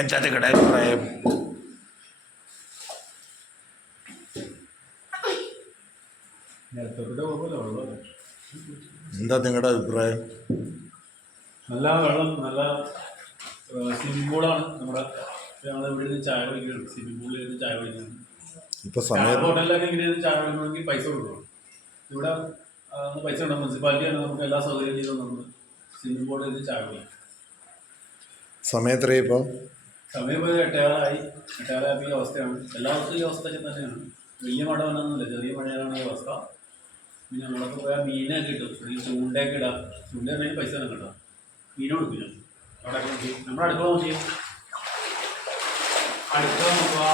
എന്താ നിങ്ങളുടെ അഭിപ്രായം? എന്താ നിങ്ങളുടെ അഭിപ്രായം? നല്ല വെള്ളം, നല്ല സ്വിമ്മിംഗ് പൂളാണ്. ഞങ്ങൾ ഇവിടെ നിന്ന് ചായ കുടിക്കണം. സ്വിമ്മിംഗ് പൂളിൽ ഇരുന്ന് ചായ കുടിക്കണം. ഇപ്പൊ സമയം ഹോട്ടലിലൊക്കെ ഇങ്ങനെ ചായ കുടിക്കണമെങ്കിൽ പൈസ കൊടുക്കണം. ഇവിടെ പൈസ ഉണ്ടോ? മുനിസിപ്പാലിറ്റിയാണ് നമുക്ക് എല്ലാ സൗകര്യം ചെയ്തു നമ്മൾ സ്വിമ്മിംഗ് പൂളിൽ ഇരുന്ന് ചായ കുടിക്കും. സമയം എത്രയായി ഇപ്പോൾ? സമയം ഇപ്പോൾ 8:30 ഈ അവസ്ഥയാണ്. എല്ലാ ദിവസവും ഈ അവസ്ഥയൊക്കെ തന്നെയാണ്. വലിയ മഴ വന്നൊന്നുമില്ല, ചെറിയ മഴയാണ് ഈ അവസ്ഥ. പിന്നെ നമ്മളൊക്കെ പോയാൽ മീനൊക്കെ കിട്ടും. ഈ ചൂണ്ടയൊക്കെ ഇടാം. ചൂണ്ട ഉണ്ടെങ്കിൽ പൈസ തന്നെ കിട്ടാം. മീൻ കൊടുക്കില്ല. അവിടെ നോക്കി നമ്മുടെ അടുക്കള നോക്കി, അടുക്കള നോക്കുക.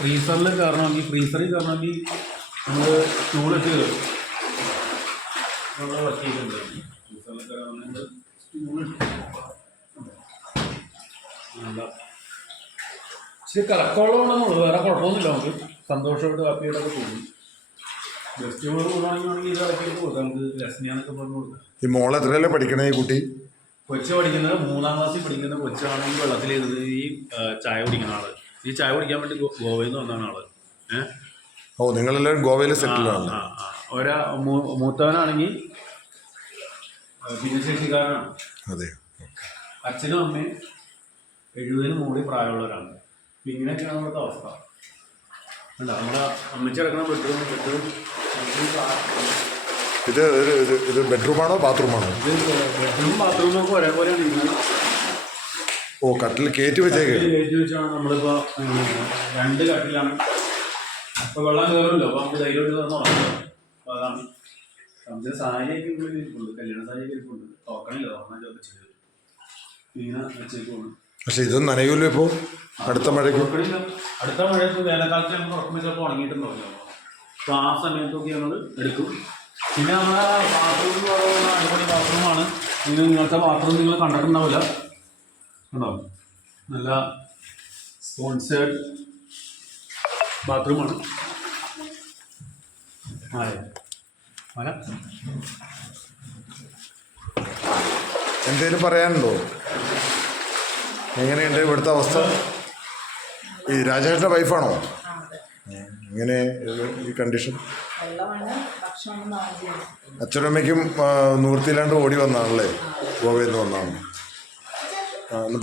ഫ്രീസറിൽ കയറണമെങ്കിൽ നമ്മൾ സ്റ്റൂളിട്ട് കയറും. നമ്മൾ വറ്റിയിട്ടുണ്ട്. ഫ്രീസറിൽ കയറണമെങ്കിൽ സ്റ്റൂളിട്ട് ഇച്ചിരി കലക്കമുള്ളതാണെന്നുള്ളൂ, വേറെ കുഴപ്പമൊന്നുമില്ല. നമുക്ക് സന്തോഷമായിട്ട് ഹാപ്പിയായിട്ടൊക്കെ തോന്നി. ജസ്റ്റ് കൂടുകയാണെങ്കിൽ ഇത് ഇറക്കിയിട്ട് കൊടുക്കാം. നമുക്ക് രസനിയാന്നൊക്കെ പറഞ്ഞു കൊടുക്കാം. ഈ മോൾ എത്രയല്ലേ പഠിക്കണേ? ഈ കുട്ടി കൊച്ചു പഠിക്കുന്നത് 3ാം ക്ലാസ്സിൽ പഠിക്കുന്ന കൊച്ചാണെങ്കിൽ വെള്ളത്തിലിരുന്ന് ഈ ചായ കുടിക്കുന്ന ആള്. ഈ ചായ കുടിക്കാൻ വേണ്ടി ഗോവയിൽ നിന്ന് വന്നാണ് ആള്. ഓ, നിങ്ങളെല്ലാവരും ഗോവയിൽ സെറ്റിലാണ്. മൂത്തവനാണെങ്കിൽ ഭിന്നശേഷിക്കാരനാണ്. അതെ. അച്ഛനും അമ്മയും 70-ന് മുകളിൽ പ്രായമുള്ളവരാണ്. ഇങ്ങനെയൊക്കെയാണ് ഇവിടുത്തെ അവസ്ഥ. നമ്മുടെ അമ്മച്ചി കിടക്കുന്ന ബെഡ്റൂം ഇത് ബെഡ്റൂമാണോ ബാത്റൂമാണോ? ഇത് ബെഡ്റൂം ബാത്റൂമൊക്കെ ഒരേപോലെയാണ് ഇരിക്കുന്നത്. ഓ, കട്ടിൽ കയറ്റി വെച്ചാണ് നമ്മളിപ്പോൾ 2 കട്ടിലാണ്. അപ്പോൾ വെള്ളം കയറുമല്ലോ, അപ്പോൾ നമുക്ക് ധൈര്യമായിട്ട് തുറന്നു. അപ്പോൾ അതാണ് നമുക്ക് സാരിയൊക്കെ ഉള്ളിൽ ഇരിപ്പുണ്ട്. കല്യാണ സാരിയൊക്കെ ഇരിപ്പുണ്ട്. തുറക്കണില്ല, തുറന്നാൽ ചിലപ്പോൾ ചെയ്തു ഇങ്ങനെ വെച്ചേക്കുള്ളൂ. പക്ഷെ ഇതൊന്നും നനയൂല്ലോ ഇപ്പോൾ അടുത്ത മഴയ്ക്ക്. അടുത്ത മഴയ്ക്ക് വേനൽക്കാലത്ത് നമ്മൾ തുറക്കുമ്പോൾ ചിലപ്പോൾ ഉണങ്ങിയിട്ടുണ്ടാവില്ല. അപ്പോൾ ആ സമയത്തൊക്കെ ഞങ്ങൾ എടുക്കും. പിന്നെ നമ്മുടെ ബാത്റൂം എന്ന് പറയുന്ന അടിപൊളി ബാത്റൂമാണ്. ഇങ്ങനത്തെ ബാത്റൂം നിങ്ങൾ കണ്ടിട്ടുണ്ടാവില്ല. ഉണ്ടാവും, നല്ല സ്പോൺസേഡ് ബാത്റൂമാണ്. എന്തേലും പറയാനുണ്ടോ? എങ്ങനെയുണ്ട് ഇവിടുത്തെ അവസ്ഥ? ഈ രാജേഷിൻ്റെ വൈഫാണോ ഇങ്ങനെ ഈ കണ്ടീഷൻ? അച്ഛനും അമ്മയ്ക്കും നിവൃത്തിയില്ലാണ്ട് ഓടി വന്നാണല്ലേ? ഗോവയിൽ നിന്ന് വന്നാണ്.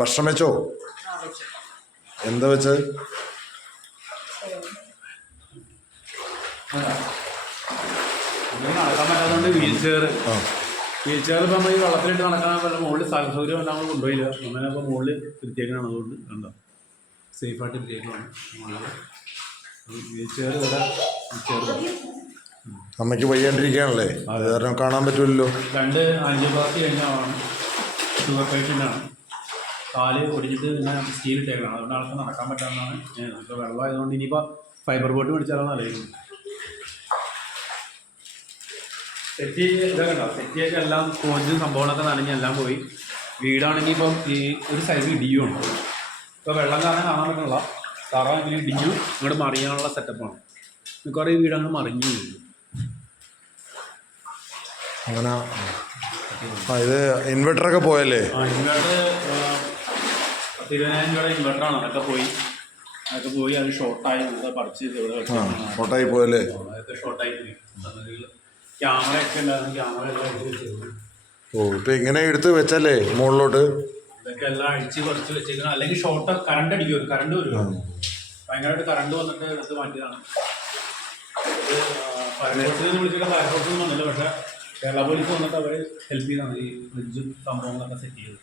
ഭക്ഷണം വെച്ചോ? എന്താ വെച്ചത്? നടക്കാൻ പറ്റാത്തതുകൊണ്ട് വീൽ ചെയർ ഇപ്പം നമ്മൾ ഈ വെള്ളത്തിലിട്ട് നടക്കാൻ പറ്റില്ല. മുകളിൽ സ്ഥല സൗകര്യം എല്ലാം നമ്മൾ കൊണ്ടുപോയില്ല. അങ്ങനെ അപ്പോൾ മുകളിൽ വൃത്തിയാക്കണമാണ്. അതുകൊണ്ട് കണ്ടോ സേഫായിട്ട് വൃത്തിയാക്കണമാണ് മുകളിൽ വീൽ ചെയർ. അമ്മയ്ക്ക് വയ്യാണ്ടിരിക്കുകയാണല്ലേ, അത് കാരണം കാണാൻ പറ്റുമല്ലോ. 2 ആൻജിയോപ്ലാസ്റ്റി കഴിഞ്ഞാണ്. ഷുഗർ പേഷ്യൻ്റാണ്. കാല് ഒടിഞ്ഞിട്ട് പിന്നെ സ്റ്റീൽ ഇട്ടേക്കണം. അതുകൊണ്ട് ആൾക്ക് നടക്കാൻ പറ്റാമെന്നാണ്. ഇപ്പോൾ വെള്ളമായതുകൊണ്ട് ഇനിയിപ്പോൾ ഫൈബർ ബോട്ട് മേടിച്ചാലാണ് അറിയുന്നത്. സെറ്റി ഇതൊക്കെ ഉണ്ടോ? സെറ്റിയൊക്കെ എല്ലാം കോഞ്ചും സംഭവങ്ങളൊക്കെ നനഞ്ഞ് എല്ലാം പോയി. വീടാണെങ്കിൽ ഇപ്പം ഈ ഒരു സൈഡ് ഇടിയുണ്ട്. ഇപ്പോൾ വെള്ളം കാരണം കാണാൻ പറ്റുന്നില്ല. തറ ഇങ്ങനെ ഇടിഞ്ഞു ഇങ്ങോട്ട് മറിയാനുള്ള സെറ്റപ്പാണ്. മിക്കവാറും ഈ വീടങ്ങ് മറിഞ്ഞു വീഴും. അങ്ങനെ ഇത് ഇൻവെർട്ടറൊക്കെ പോയല്ലേ? ഇൻവെർട്ടർ 10,000 രൂപയുടെ ഇൻവെർട്ടറാണ്. അതൊക്കെ പോയി. അതൊക്കെ പോയി അത് ഷോർട്ടായി ഇവിടെ പറിച്ച് ഇവിടെ ആ ഷോർട്ടായി പോയല്ലേ? അതൊക്കെ ഷോർട്ടായി പോയി. ക്യാമറ ഒക്കെ ഉണ്ടായിരുന്നു, ക്യാമറ എല്ലാം അഴിച്ച് വെച്ചിരുന്നു. ഓ ഇപ്പം ഇങ്ങനെ എടുത്ത് വെച്ചല്ലേ മുകളിലോട്ട്? ഇതൊക്കെ എല്ലാം അഴിച്ച് പറിച്ച് വെച്ചേക്കണം. അല്ലെങ്കിൽ ഷോർട്ട് കറണ്ട് അടിക്കും, കറണ്ട് വരും. ഭയങ്കരമായിട്ട് കറണ്ട് വന്നിട്ട് എടുത്ത് മാറ്റിയതാണ്. ഇത് ഫയർഫോഴ്സിൽ നിന്ന് വിളിച്ചിട്ട് ഫയർഫോഴ്സിൽ നിന്ന് വന്നില്ല, പക്ഷേ കേരള പോലീസ് വന്നിട്ട് അവർ ഹെൽപ്പ് ചെയ്താണ് ഈ ഫ്രിഡ്ജും സംഭവങ്ങളൊക്കെ സെറ്റ് ചെയ്തത്.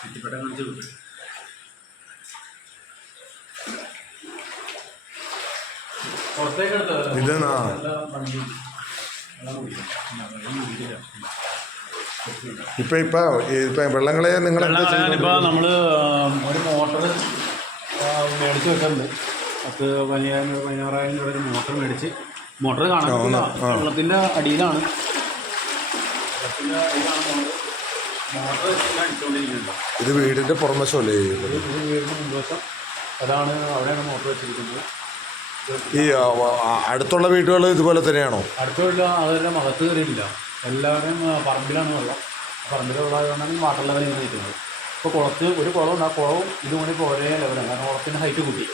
ചുറ്റിപ്പട്ട കാണിച്ച് വിട്ടു. പുറത്തേക്ക് എടുത്തത് ഇതെന്നാ ഇപ്പൊ വെള്ളങ്ങളെ നിങ്ങൾ ഇപ്പൊ നമ്മള് ഒരു മോട്ടർ മേടിച്ച് വെക്കുന്നുണ്ട്. 10,000-15,000 ഒരു മോട്ടർ മേടിച്ച്, മോട്ടർ കാണാൻ വെള്ളത്തിന്റെ അടിയിലാണ്, മോട്ടർ അടിച്ചുകൊണ്ടിരിക്കുന്നത്. ഇത് വീടിന്റെ പുറംവശമല്ലേ? ഇത് വീടിന് മുൻവശം, അതാണ് അവിടെയാണ് മോട്ടർ വെച്ചിരിക്കുന്നത്. ഈ അടുത്തുള്ള വീടുകൾ ഇതുപോലെ തന്നെയാണോ? അടുത്തുള്ള അതെല്ലാം അകത്ത് കയറിയില്ല, എല്ലാവരും പറമ്പിലാണ് വെള്ളം. പറമ്പിലുള്ളതുകൊണ്ടാണ് വാട്ടർ ലെവൽ ഇങ്ങനെ നിൽക്കുന്നത്. ഇപ്പോൾ കുളത്ത് ഒരു കുളമുണ്ട്, ആ കുളവും ഇതും കൂടി ഇപ്പോൾ ഒരേ ലെവലാണ്, കാരണം കുളത്തിൻ്റെ ഹൈറ്റ് കൂട്ടി.